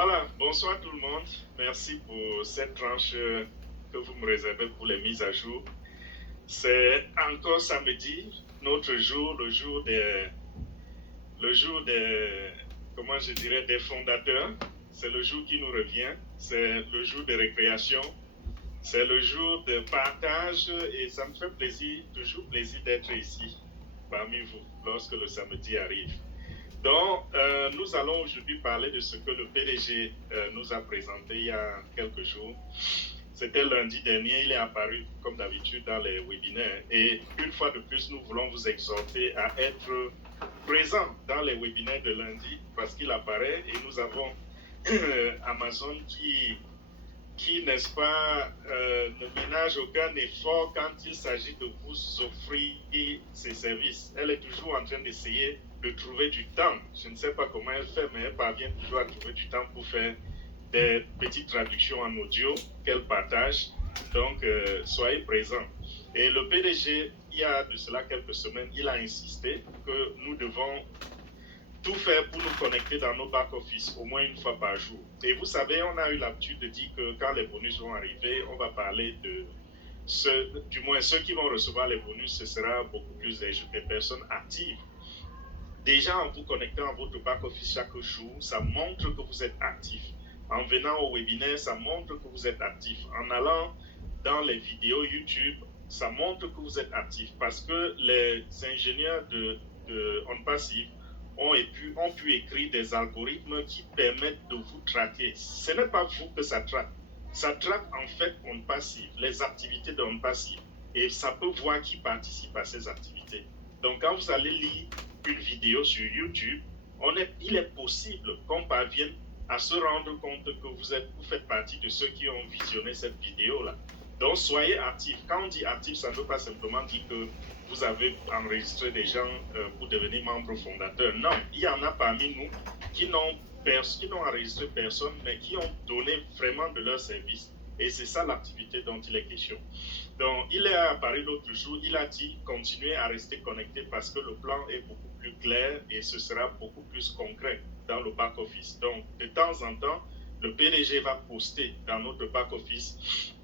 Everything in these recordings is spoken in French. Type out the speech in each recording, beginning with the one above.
Voilà, bonsoir tout le monde. Merci pour cette tranche que vous me réservez pour les mises à jour. C'est encore samedi, notre jour, le jour des, comment je dirais, des fondateurs. C'est le jour qui nous revient. C'est le jour de récréation. C'est le jour de partage et ça me fait plaisir, toujours plaisir d'être ici parmi vous lorsque le samedi arrive. Donc, nous allons aujourd'hui parler de ce que le PDG nous a présenté il y a quelques jours. C'était lundi dernier, il est apparu comme d'habitude dans les webinaires. Et une fois de plus, nous voulons vous exhorter à être présents dans les webinaires de lundi parce qu'il apparaît et nous avons Amazon qui n'est-ce pas, ne ménage aucun effort quand il s'agit de vous offrir ses services. Elle est toujours en train d'essayer de trouver du temps. Je ne sais pas comment elle fait, mais elle parvient toujours à trouver du temps pour faire des petites traductions en audio qu'elle partage. Donc, soyez présents. Et le PDG, il y a de cela quelques semaines, il a insisté que nous devons tout faire pour nous connecter dans nos back-office au moins une fois par jour. Et vous savez, on a eu l'habitude de dire que quand les bonus vont arriver, on va parler de du moins ceux qui vont recevoir les bonus, ce sera beaucoup plus des personnes actives. Déjà, en vous connectant à votre back-office chaque jour, ça montre que vous êtes actif. En venant au webinaire, ça montre que vous êtes actif. En allant dans les vidéos YouTube, ça montre que vous êtes actif parce que les ingénieurs de OnPassive ont pu écrire des algorithmes qui permettent de vous traquer. Ce n'est pas vous que ça traque. Ça traque en fait OnPassive, les activités de OnPassive. Et ça peut voir qui participe à ces activités. Donc quand vous allez lire une vidéo sur YouTube, il est possible qu'on parvienne à se rendre compte que vous faites partie de ceux qui ont visionné cette vidéo-là. Donc soyez actifs. Quand on dit actif, ça ne veut pas simplement dire que vous avez enregistré des gens pour devenir membre fondateur. Non, il y en a parmi nous qui n'ont enregistré personne, mais qui ont donné vraiment de leur service. Et c'est ça l'activité dont il est question. Donc, il est apparu l'autre jour, il a dit continuez à rester connecté parce que le plan est beaucoup plus clair et ce sera beaucoup plus concret dans le back-office. Donc, de temps en temps, le PDG va poster dans notre back-office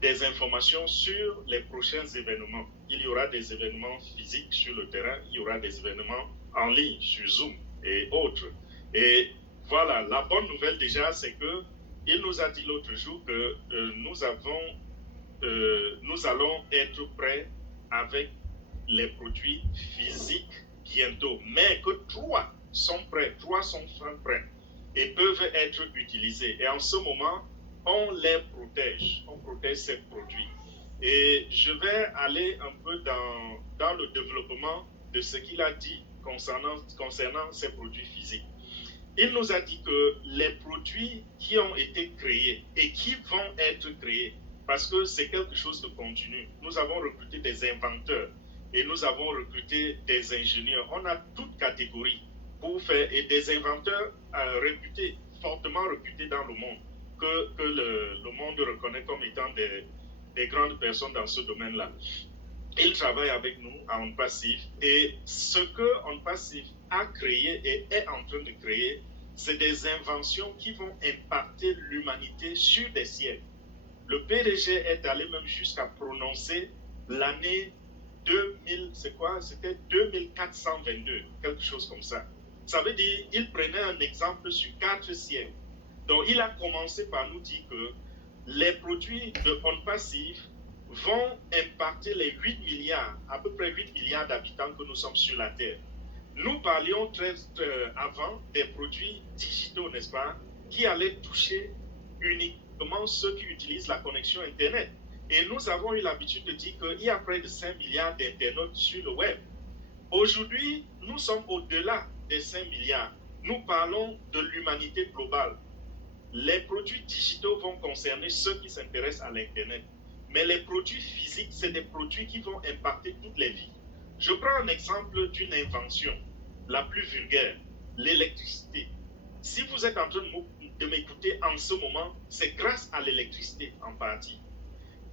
des informations sur les prochains événements. Il y aura des événements physiques sur le terrain, il y aura des événements en ligne sur Zoom et autres. Et voilà, la bonne nouvelle déjà, c'est que il nous a dit l'autre jour que nous allons être prêts avec les produits physiques bientôt, mais que 3 sont prêts et peuvent être utilisés. Et en ce moment, on les protège, on protège ces produits. Et je vais aller un peu dans le développement de ce qu'il a dit concernant ces produits physiques. Il nous a dit que les produits qui ont été créés et qui vont être créés, parce que c'est quelque chose de continu, nous avons recruté des inventeurs et nous avons recruté des ingénieurs. On a toute catégorie pour faire, et des inventeurs réputés, fortement réputés dans le monde, que le monde reconnaît comme étant des grandes personnes dans ce domaine-là. Ils travaillent avec nous à OnPassive et ce que OnPassive a créé et est en train de créer, c'est des inventions qui vont impacter l'humanité sur des siècles. Le PDG est allé même jusqu'à prononcer l'année 2000, c'est quoi? C'était 2422, quelque chose comme ça. Ça veut dire il prenait un exemple sur 4 siècles. Donc il a commencé par nous dire que les produits de OnPassive vont impacter les 8 milliards, à peu près 8 milliards d'habitants que nous sommes sur la Terre. Nous parlions avant des produits digitaux, n'est-ce pas, qui allaient toucher uniquement ceux qui utilisent la connexion Internet. Et nous avons eu l'habitude de dire qu'il y a près de 5 milliards d'internautes sur le web. Aujourd'hui, nous sommes au-delà des 5 milliards. Nous parlons de l'humanité globale. Les produits digitaux vont concerner ceux qui s'intéressent à l'Internet. Mais les produits physiques, c'est des produits qui vont impacter toutes les vies. Je prends un exemple d'une invention, la plus vulgaire, l'électricité. Si vous êtes en train de m'écouter en ce moment, c'est grâce à l'électricité en partie.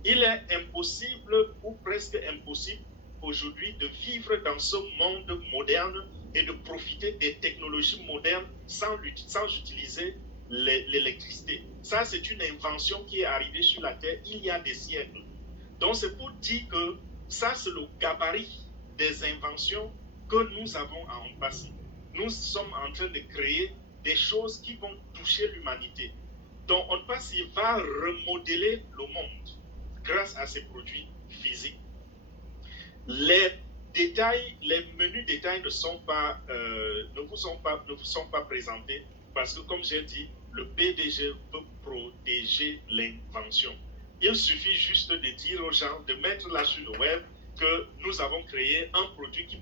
Il est impossible ou presque impossible aujourd'hui de vivre dans ce monde moderne et de profiter des technologies modernes sans utiliser l'électricité. Ça, c'est une invention qui est arrivée sur la Terre il y a des siècles. Donc, c'est pour dire que ça, c'est le gabarit des inventions que nous avons à Onpassy. Nous sommes en train de créer des choses qui vont toucher l'humanité. Donc, Onpassy va remodeler le monde grâce à ces produits physiques. Les détails, les menus détails ne vous sont pas présentés parce que, comme j'ai dit, le PDG veut protéger l'invention. Il suffit juste de dire aux gens, de mettre là sur le web que nous avons créé un produit qui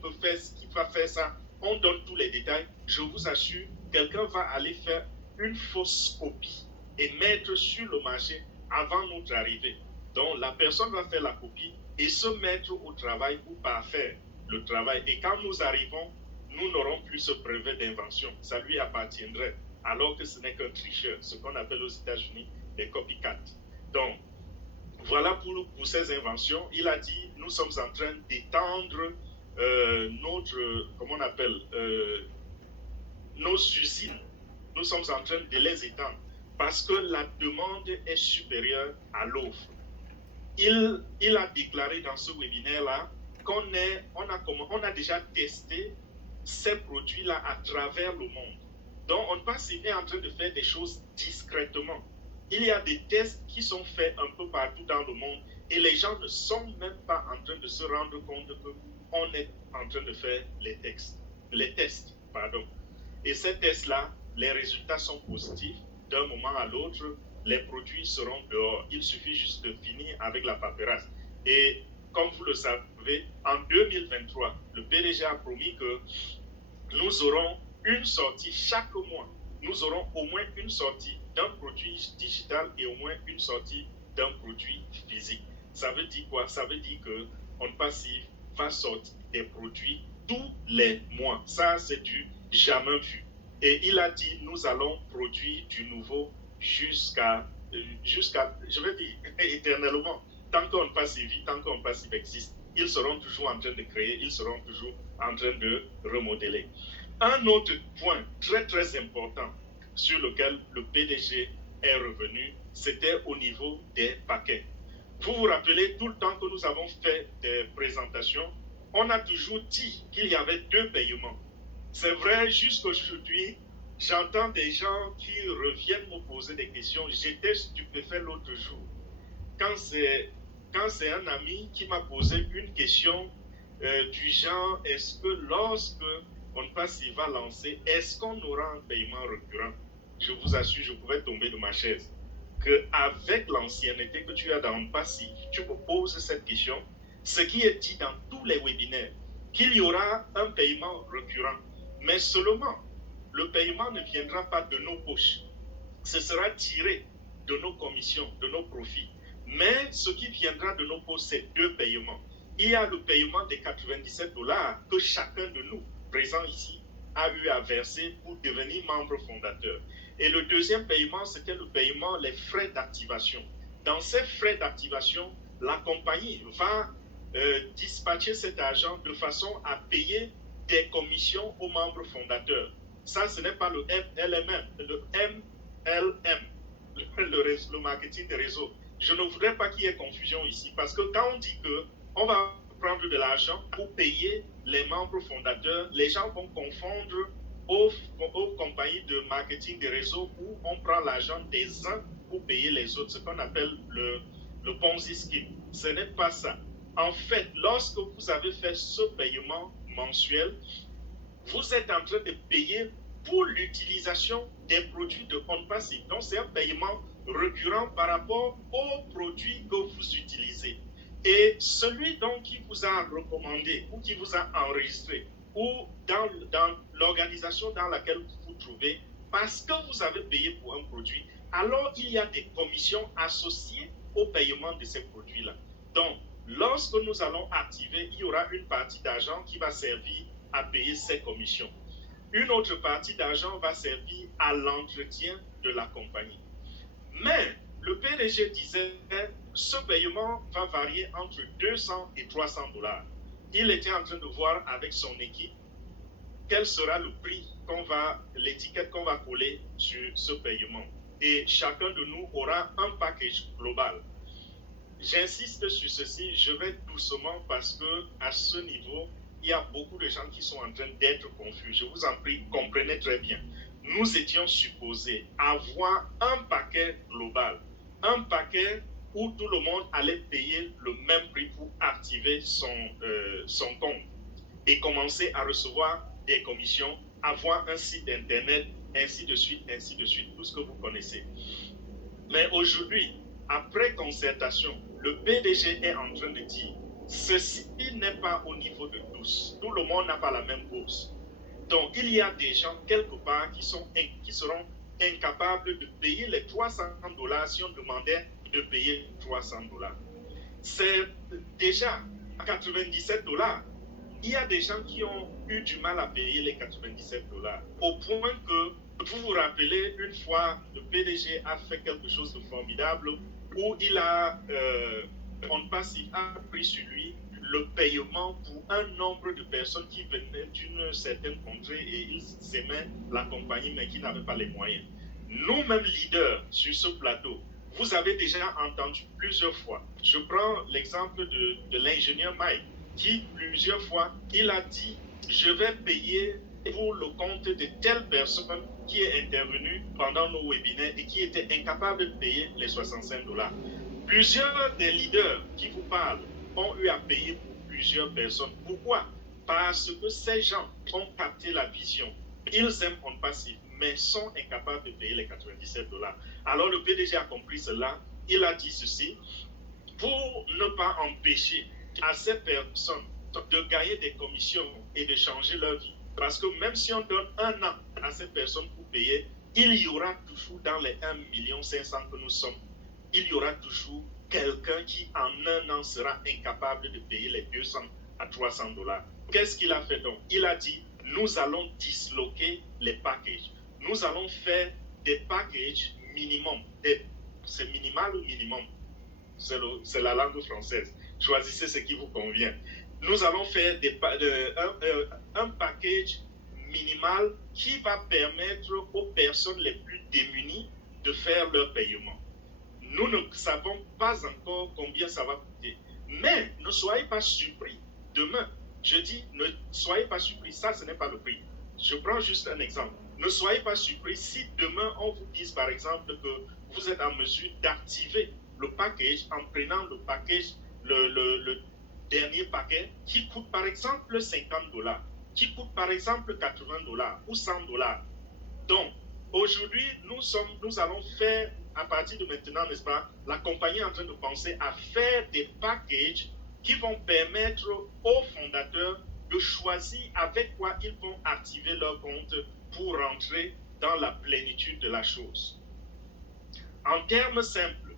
va faire ça. On donne tous les détails. Je vous assure, quelqu'un va aller faire une fausse copie et mettre sur le marché avant notre arrivée. Donc, la personne va faire la copie et se mettre au travail ou pas faire le travail. Et quand nous arrivons, nous n'aurons plus ce brevet d'invention. Ça lui appartiendrait, alors que ce n'est qu'un tricheur, ce qu'on appelle aux États-Unis des copycats. Donc, voilà pour ces inventions. Il a dit, nous sommes en train d'étendre nos usines. Nous sommes en train de les étendre parce que la demande est supérieure à l'offre. Il a déclaré dans ce webinaire-là qu'on a déjà testé ces produits-là à travers le monde. Donc, on est en train de faire des choses discrètement. Il y a des tests qui sont faits un peu partout dans le monde et les gens ne sont même pas en train de se rendre compte qu'on est en train de faire les tests. Et ces tests-là, les résultats sont positifs. D'un moment à l'autre, les produits seront dehors. Il suffit juste de finir avec la paperasse. Et comme vous le savez, en 2023, le PDG a promis que nous aurons une sortie chaque mois. Nous aurons au moins une sortie d'un produit digital et au moins une sortie d'un produit physique. Ça veut dire quoi? Ça veut dire que Onpassy va sortir des produits tous les mois. Ça, c'est du jamais vu. Et il a dit, nous allons produire du nouveau jusqu'à, je veux dire, éternellement. Tant qu'Onpassy vit, tant qu'Onpassy existe, ils seront toujours en train de créer, ils seront toujours en train de remodeler. Un autre point très très important sur lequel le PDG est revenu, c'était au niveau des paquets. Vous vous rappelez, tout le temps que nous avons fait des présentations, on a toujours dit qu'il y avait 2 paiements. C'est vrai, jusqu'aujourd'hui, j'entends des gens qui reviennent me poser des questions. J'étais stupéfait l'autre jour. Quand c'est un ami qui m'a posé une question du genre, est-ce que lorsque Onpassy va lancer, est-ce qu'on aura un paiement récurrent? Je vous assure, je pouvais tomber de ma chaise. Qu'avec l'ancienneté que tu as dans Onpassy, tu me poses cette question, ce qui est dit dans tous les webinaires, qu'il y aura un paiement récurrent. Mais seulement, le paiement ne viendra pas de nos poches. Ce sera tiré de nos commissions, de nos profits. Mais ce qui viendra de nos poches, c'est 2 paiements. Il y a le paiement des $97 que chacun de nous, présents ici, a eu à verser pour devenir membre fondateur. Et le deuxième paiement, c'était le paiement, les frais d'activation. Dans ces frais d'activation, la compagnie va dispatcher cet argent de façon à payer des commissions aux membres fondateurs. Ça, ce n'est pas le MLM, le marketing des réseaux. Je ne voudrais pas qu'il y ait confusion ici, parce que quand on dit qu'on va prendre de l'argent pour payer les membres fondateurs, les gens vont confondre aux compagnies de marketing des réseaux où on prend l'argent des uns pour payer les autres, ce qu'on appelle le Ponzi scheme. Ce n'est pas ça. En fait, lorsque vous avez fait ce paiement mensuel, vous êtes en train de payer pour l'utilisation des produits de Onpassy. Donc, c'est un paiement récurrent par rapport aux produits que vous utilisez. Et celui donc qui vous a recommandé ou qui vous a enregistré ou dans l'organisation dans laquelle vous vous trouvez, parce que vous avez payé pour un produit, alors il y a des commissions associées au paiement de ces produits-là. Donc, lorsque nous allons activer, il y aura une partie d'argent qui va servir à payer ces commissions. Une autre partie d'argent va servir à l'entretien de la compagnie. Mais le PDG disait ce paiement va varier entre 200 et $300. Il était en train de voir avec son équipe quel sera le prix l'étiquette qu'on va coller sur ce paiement. Et chacun de nous aura un package global. J'insiste sur ceci, je vais doucement parce que à ce niveau, il y a beaucoup de gens qui sont en train d'être confus. Je vous en prie, comprenez très bien. Nous étions supposés avoir un paquet global, un paquet où tout le monde allait payer le même prix pour activer son compte et commencer à recevoir des commissions, avoir un site internet, ainsi de suite, tout ce que vous connaissez. Mais aujourd'hui, après concertation, le PDG est en train de dire, ceci n'est pas au niveau de tous. Tout le monde n'a pas la même bourse. Donc, il y a des gens quelque part qui seront incapables de payer les $300 si on demandait de payer $300. C'est déjà $97. Il y a des gens qui ont eu du mal à payer les $97, au point que, vous vous rappelez, une fois, le PDG a fait quelque chose de formidable où il a, OnPassif a pris sur lui le paiement pour un nombre de personnes qui venaient d'une certaine contrée et ils aimaient la compagnie mais qui n'avaient pas les moyens. Nous-mêmes leaders sur ce plateau, vous avez déjà entendu plusieurs fois. Je prends l'exemple de l'ingénieur Mike qui plusieurs fois, il a dit, je vais payer pour le compte de telle personne qui est intervenue pendant nos webinaires et qui était incapable de payer les $65. Plusieurs des leaders qui vous parlent ont eu à payer pour plusieurs personnes. Pourquoi? Parce que ces gens ont capté la vision. Ils aiment OnPassif, mais sont incapables de payer les $97. Alors le PDG a compris cela. Il a dit ceci, pour ne pas empêcher à ces personnes de gagner des commissions et de changer leur vie. Parce que même si on donne un an à ces personnes pour payer, il y aura toujours dans les 1,5 million que nous sommes, il y aura toujours quelqu'un qui en un an sera incapable de payer les $200 à $300. Qu'est-ce qu'il a fait donc? Il a dit, nous allons disloquer les packages. Nous allons faire des packages minimum. C'est minimal ou minimum? C'est la langue française. Choisissez ce qui vous convient. Nous allons faire un package minimal qui va permettre aux personnes les plus démunies de faire leur paiement. Nous ne savons pas encore combien ça va coûter. Mais ne soyez pas surpris. Demain, je dis, ne soyez pas surpris. Ça, ce n'est pas le prix. Je prends juste un exemple. Ne soyez pas surpris si demain, on vous dise, par exemple, que vous êtes en mesure d'activer le package en prenant le package, le dernier paquet qui coûte par exemple $50, qui coûte par exemple $80 ou $100. Donc, aujourd'hui, nous allons faire, à partir de maintenant, n'est-ce pas, la compagnie est en train de penser à faire des packages qui vont permettre aux fondateurs de choisir avec quoi ils vont activer leur compte pour rentrer dans la plénitude de la chose. En termes simples,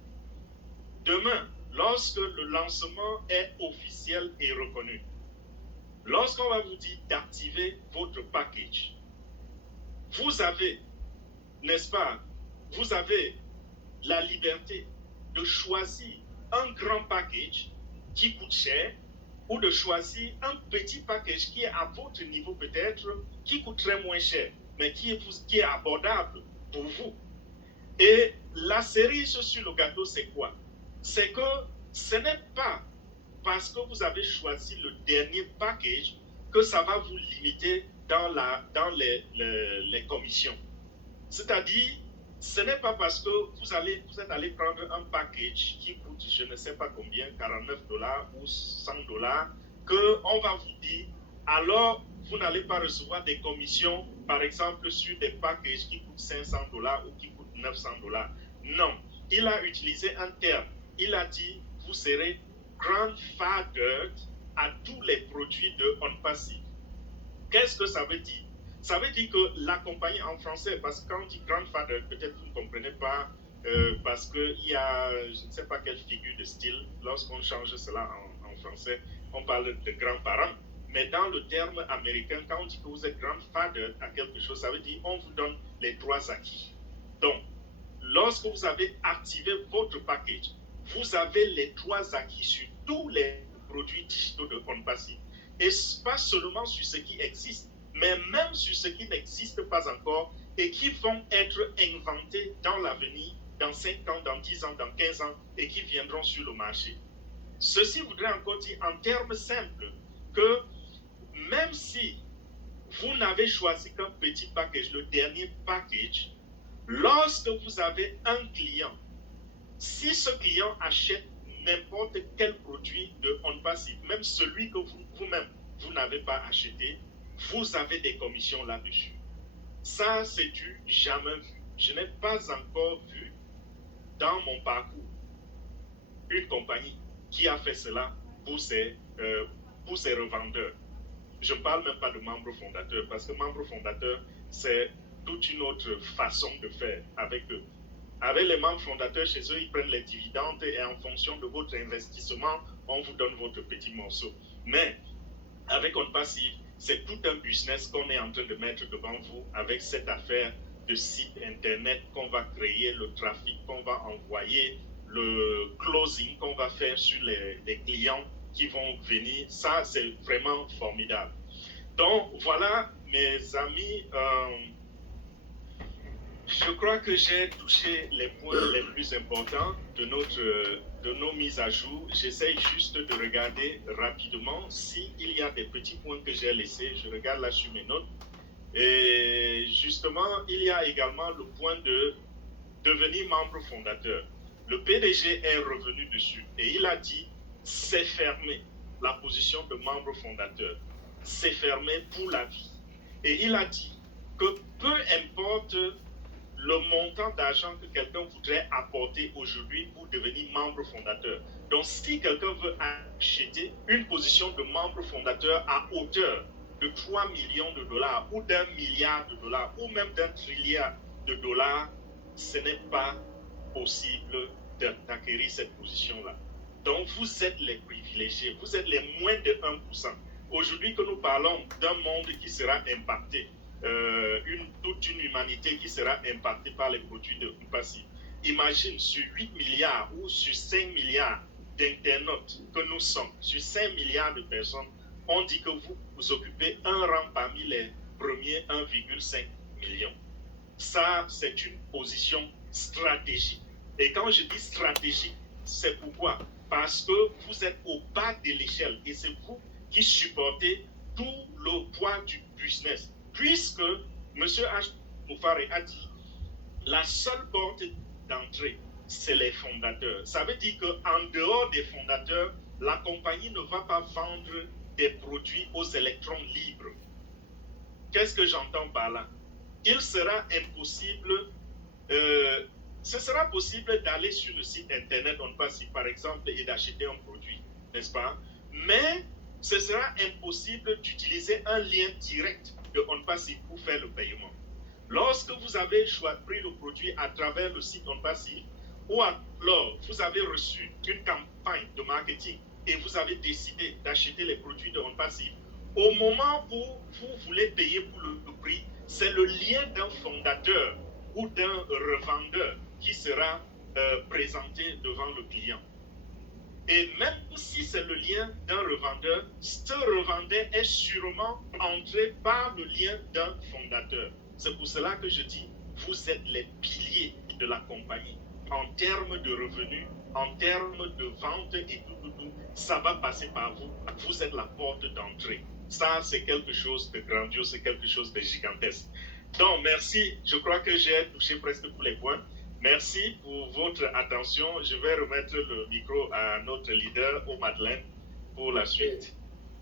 demain, lorsque le lancement est officiel et reconnu, lorsqu'on va vous dire d'activer votre package, vous avez, n'est-ce pas, vous avez la liberté de choisir un grand package qui coûte cher ou de choisir un petit package qui est à votre niveau peut-être, qui coûterait moins cher, mais qui est abordable pour vous. Et la cerise sur le gâteau, c'est quoi? C'est que ce n'est pas parce que vous avez choisi le dernier package que ça va vous limiter dans les commissions. C'est-à-dire, ce n'est pas parce que vous êtes allé prendre un package qui coûte je ne sais pas combien, $49 ou $100, qu'on va vous dire, alors vous n'allez pas recevoir des commissions, par exemple, sur des packages qui coûtent $500 ou qui coûtent $900. Non, il a utilisé un terme. Il a dit, vous serez grandfathered à tous les produits de OnPassif. Qu'est-ce que ça veut dire? Ça veut dire que la compagnie en français, parce que quand on dit grandfather, peut-être vous ne comprenez pas, parce qu'il y a, je ne sais pas quelle figure de style, lorsqu'on change cela en français, on parle de grands-parents. Mais dans le terme américain, quand on dit que vous êtes grandfather à quelque chose, ça veut dire on vous donne les droits acquis. Donc, lorsque vous avez activé votre package, vous avez les droits acquis sur tous les produits digitaux de OnPassif. Et pas seulement sur ce qui existe, mais même sur ce qui n'existe pas encore et qui vont être inventés dans l'avenir, dans 5 ans, dans 10 ans, dans 15 ans, et qui viendront sur le marché. Ceci voudrait encore dire en termes simples que même si vous n'avez choisi qu'un petit package, le dernier package, lorsque vous avez un client, si ce client achète n'importe quel produit de OnPassive, même celui que vous-même, vous n'avez pas acheté, vous avez des commissions là-dessus. Ça, c'est du jamais vu. Je n'ai pas encore vu dans mon parcours une compagnie qui a fait cela pour ses revendeurs. Je ne parle même pas de membres fondateurs, parce que membres fondateurs, c'est toute une autre façon de faire avec eux. Avec les membres fondateurs, chez eux, ils prennent les dividendes et en fonction de votre investissement, on vous donne votre petit morceau. Mais avec OnPassive, c'est tout un business qu'on est en train de mettre devant vous avec cette affaire de site internet qu'on va créer, le trafic qu'on va envoyer, le closing qu'on va faire sur les clients qui vont venir. Ça, c'est vraiment formidable. Donc, voilà, mes amis, je crois que j'ai touché les points les plus importants de nos mises à jour. J'essaie juste de regarder rapidement s'il y a des petits points que j'ai laissés. Je regarde là sur mes notes. Et justement, il y a également le point de devenir membre fondateur. Le PDG est revenu dessus et il a dit c'est fermé. La position de membre fondateur, c'est fermé pour la vie. Et il a dit que peu importe le montant d'argent que quelqu'un voudrait apporter aujourd'hui pour devenir membre fondateur. Donc, si quelqu'un veut acheter une position de membre fondateur à hauteur de 3 millions de dollars ou d'1 milliard de dollars ou même d'1 trilliard de dollars, ce n'est pas possible d'acquérir cette position-là. Donc, vous êtes les privilégiés, vous êtes les moins de 1%. Aujourd'hui que nous parlons d'un monde qui sera impacté, toute une humanité qui sera impactée par les produits de OnPassive. Imagine sur 8 milliards ou sur 5 milliards d'internautes que nous sommes, sur 5 milliards de personnes, on dit que vous occupez un rang parmi les premiers 1,5 million. Ça, c'est une position stratégique. Et quand je dis stratégique, c'est pourquoi? Parce que vous êtes au bas de l'échelle et c'est vous qui supportez tout le poids du business. Puisque M. H. Moufare a dit la seule porte d'entrée, c'est les fondateurs. Ça veut dire qu'en dehors des fondateurs, la compagnie ne va pas vendre des produits aux électrons libres. Qu'est-ce que j'entends par là? Il sera impossible, ce sera possible d'aller sur le site internet OnPassive par exemple et d'acheter un produit, n'est-ce pas? Mais ce sera impossible d'utiliser un lien direct de OnPassive pour faire le paiement. Lorsque vous avez pris le produit à travers le site OnPassive, ou alors vous avez reçu une campagne de marketing et vous avez décidé d'acheter les produits de OnPassive, au moment où vous voulez payer pour le prix, c'est le lien d'un fondateur ou d'un revendeur qui sera présenté devant le client. Et même si c'est le lien d'un revendeur, ce revendeur est sûrement entré par le lien d'un fondateur. C'est pour cela que je dis, vous êtes les piliers de la compagnie. En termes de revenus, en termes de vente et tout, ça va passer par vous. Vous êtes la porte d'entrée. Ça, c'est quelque chose de grandiose, c'est quelque chose de gigantesque. Donc, merci. Je crois que j'ai touché presque tous les points. Merci pour votre attention. Je vais remettre le micro à notre leader, Madeleine, pour la suite.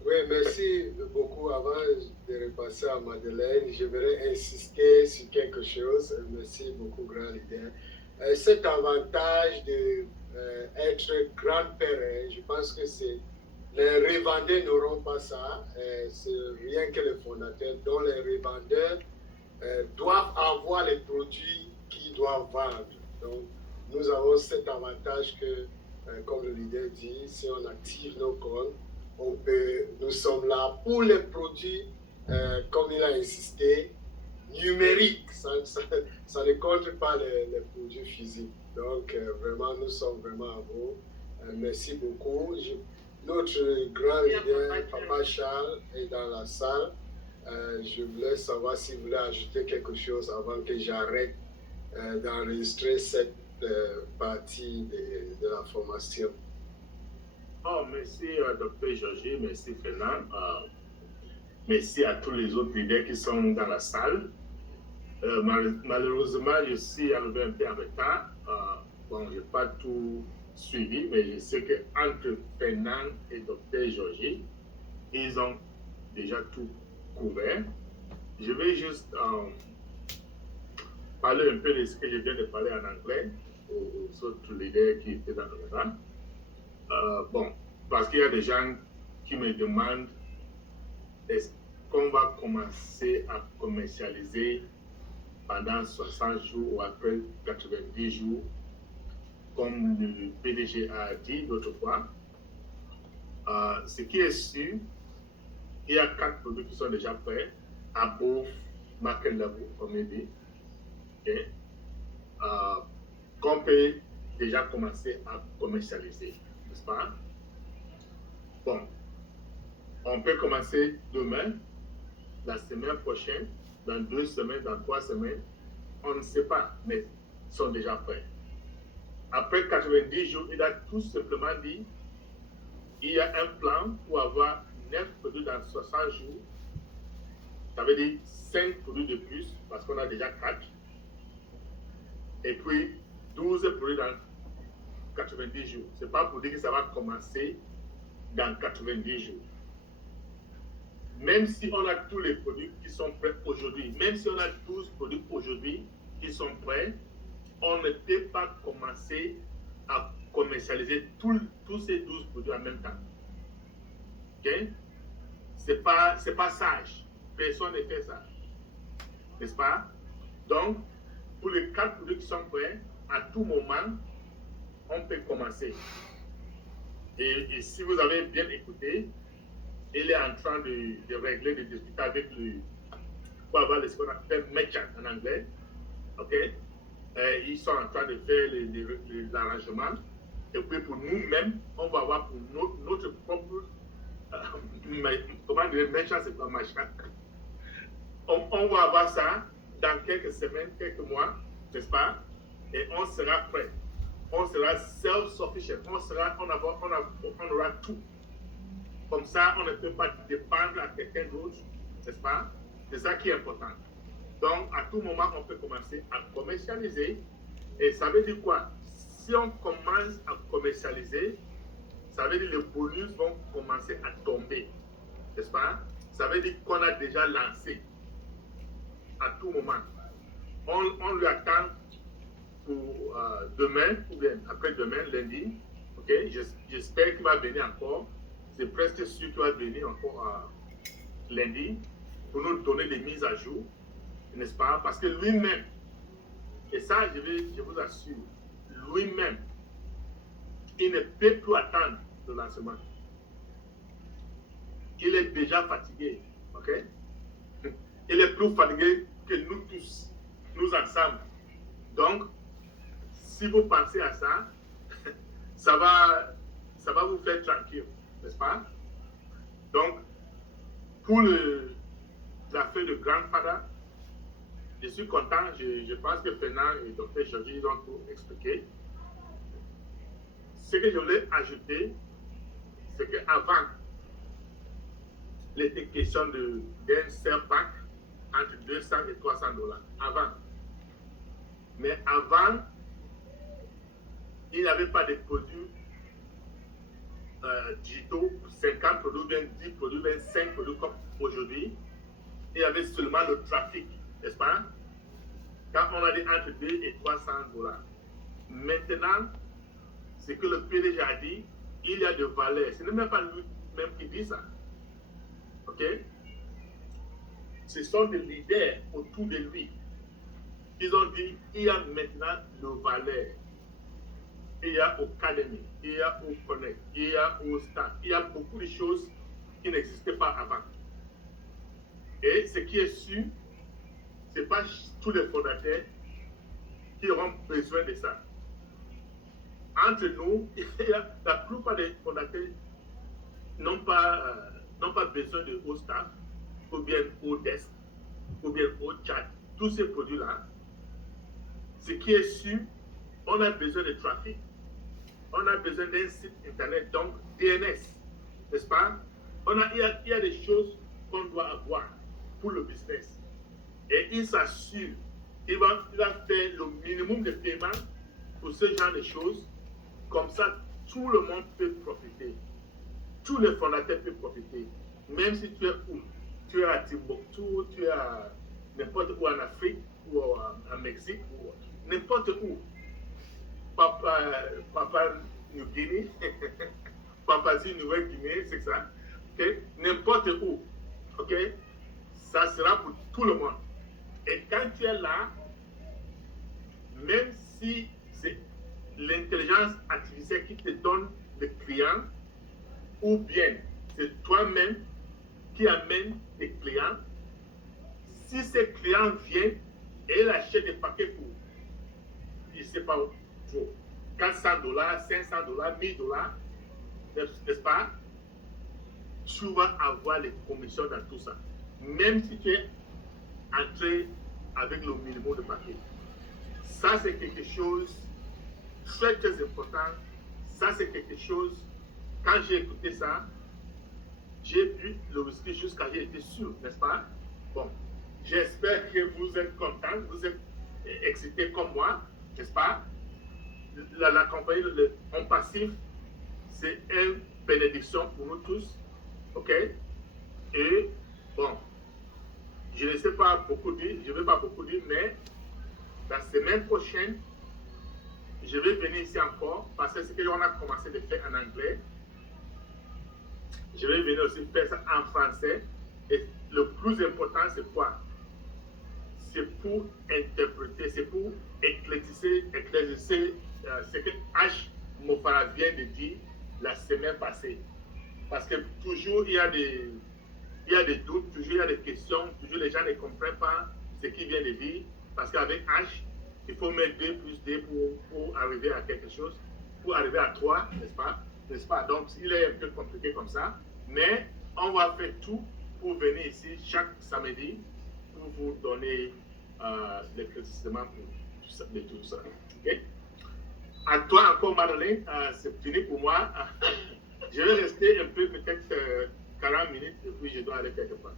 Oui, merci beaucoup. Avant de repasser à Madeleine, j'aimerais insister sur quelque chose. Merci beaucoup, grand leader. Cet avantage d'être grand-père, je pense que les revendeurs n'auront pas ça. C'est rien que les fondateurs, dont les revendeurs doivent avoir les produits qu'ils doivent vendre. Donc, nous avons cet avantage que, comme le leader dit, si on active nos comptes, nous sommes là pour les produits, comme il a insisté, numériques. Ça ne compte pas les produits physiques. Donc, vraiment, nous sommes vraiment à vous. Merci beaucoup. Notre grand leader, Papa Charles, est dans la salle. Je voulais savoir si vous voulez ajouter quelque chose avant que j'arrête d'enregistrer cette partie de la formation. Oh, merci Dr. Georgie, merci Fernand. Merci à tous les autres leaders qui sont dans la salle. Malheureusement, je suis arrivé un peu en retard. Bon, je n'ai pas tout suivi, mais je sais qu'entre Fernand et Dr. Georgie, ils ont déjà tout couvert. Je vais juste parler un peu de ce que je viens de parler en anglais aux autres leaders qui étaient dans le rang. Bon, parce qu'il y a des gens qui me demandent est-ce qu'on va commencer à commercialiser pendant 60 jours ou après 90 jours, comme le PDG a dit l'autre fois. Ce qui est sûr, il y a 4 produits qui sont déjà prêts, above market level, comme il dit, okay? Qu'on peut déjà commencer à commercialiser, n'est-ce pas? Bon, on peut commencer demain, la semaine prochaine, dans 2 semaines, dans 3 semaines, on ne sait pas, mais ils sont déjà prêts. Après 90 jours, il a tout simplement dit, il y a un plan pour avoir 9 produits dans 60 jours. Ça veut dire 5 produits de plus, parce qu'on a déjà 4. Et puis 12 produits dans 90 jours. Ce n'est pas pour dire que ça va commencer dans 90 jours. Même si on a tous les produits qui sont prêts aujourd'hui, même si on a 12 produits aujourd'hui qui sont prêts, on ne peut pas commencer à commercialiser tous ces 12 produits en même temps. Ok? C'est pas sage. Personne ne fait ça. N'est-ce pas? Donc, pour les 4 produits qui sont prêts, à tout moment, on peut commencer. Et si vous avez bien écouté, il est en train de régler, de discuter avec lui pour avoir ce qu'on appelle merchant en anglais. OK? Ils sont en train de faire l'arrangement. Et puis pour nous-mêmes, on va avoir pour notre propre comment dire, merchant, c'est pas machin. On va avoir ça dans quelques semaines, quelques mois, n'est-ce pas? Et on sera prêt. On sera self-sufficient. On aura tout. Comme ça, on ne peut pas dépendre à quelqu'un d'autre, n'est-ce pas? C'est ça qui est important. Donc, à tout moment, on peut commencer à commercialiser. Et ça veut dire quoi? Si on commence à commercialiser, ça veut dire que les bonus vont commencer à tomber, n'est-ce pas? Ça veut dire qu'on a déjà lancé à tout moment. On lui attend pour demain, ou bien après-demain, lundi. Ok? J'espère qu'il va venir encore. C'est presque sûr qu'il va venir encore lundi pour nous donner des mises à jour, n'est-ce pas? Parce que lui-même, et ça, je vous assure, lui-même, il ne peut plus attendre le lancement. Il est déjà fatigué, ok? Il est plus fatigué que nous tous, nous ensemble. Donc, si vous pensez à ça, ça va vous faire tranquille, n'est-ce pas? Donc, pour l'affaire de Grandfather, je suis content. Je pense que Fernand et Dr. Georgie, ils ont tout expliqué. Ce que je voulais ajouter, c'est qu'avant, il était question d'un sell pack entre 200 et 300 $. Avant. Mais avant, il n'y avait pas de produits digitaux, 50 produits, bien 10 produits, bien 5 produits comme aujourd'hui. Il y avait seulement le trafic, n'est-ce pas? Quand on a dit entre 2 et 300 $. Maintenant, ce que le PDG a dit, il y a de valeur. Ce n'est même pas lui-même qui dit ça. OK? Ce sont des leaders autour de lui. Ils ont dit, il y a maintenant de valeur. Il y a au Academy, il y a au Connect, il y a au Start. Il y a beaucoup de choses qui n'existaient pas avant. Et ce qui est sûr, ce n'est pas tous les fondateurs qui auront besoin de ça. Entre nous, la plupart des fondateurs n'ont pas besoin de haut staff, ou bien Odesk, ou bien Ochat, tous ces produits-là, ce qui est sûr, on a besoin de trafic, on a besoin d'un site internet, donc DNS, n'est-ce pas? Il y a des choses qu'on doit avoir pour le business. Et il s'assure, il va faire le minimum de paiement pour ce genre de choses. Comme ça, tout le monde peut profiter. Tous les fondateurs peuvent profiter. Même si tu es où? Tu es à Timbuktu, tu es à n'importe où en Afrique, ou en Mexique, ou n'importe où. Papa New Guinea, Papouasie Nouvelle-Guinée, c'est ça. Okay? N'importe où. Ok? Ça sera pour tout le monde. Et quand tu es là, même si c'est l'intelligence artificielle qui te donne le client, ou bien c'est toi-même qui amène tes clients, si ces clients viennent et ils achètent des paquets pour, je ne sais pas, pour $400, $500, $1000, n'est-ce pas? Tu vas avoir les commissions dans tout ça. Même si tu es entré avec le minimum de paquets. Ça, c'est quelque chose très, très important. Ça, c'est quelque chose, quand j'ai écouté ça, j'ai bu le whisky jusqu'à j'ai été sûr, n'est-ce pas? Bon, j'espère que vous êtes contents, vous êtes excités comme moi, n'est-ce pas? La compagnie en passif, c'est une bénédiction pour nous tous, ok? Et bon, je ne sais pas beaucoup dire, je ne vais pas beaucoup dire, mais la semaine prochaine, je vais venir ici encore parce que c'est ce qu'on a commencé de faire en anglais. Je vais venir aussi faire ça en français. Et le plus important, c'est quoi? C'est pour interpréter, c'est pour éclaircir ce que H. Mofara vient de dire la semaine passée. Parce que toujours il y a des doutes, toujours il y a des questions, toujours les gens ne comprennent pas ce qu'il vient de dire. Parce qu'avec H, il faut mettre 2 plus 2 pour arriver à quelque chose, pour arriver à 3, n'est-ce pas? Donc, il est un peu compliqué comme ça, mais on va faire tout pour venir ici chaque samedi pour vous donner l'éclaircissement de tout ça. Okay? À toi encore, Madeleine, c'est fini pour moi. Je vais rester un peu, peut-être 40 minutes, et puis je dois aller quelque part.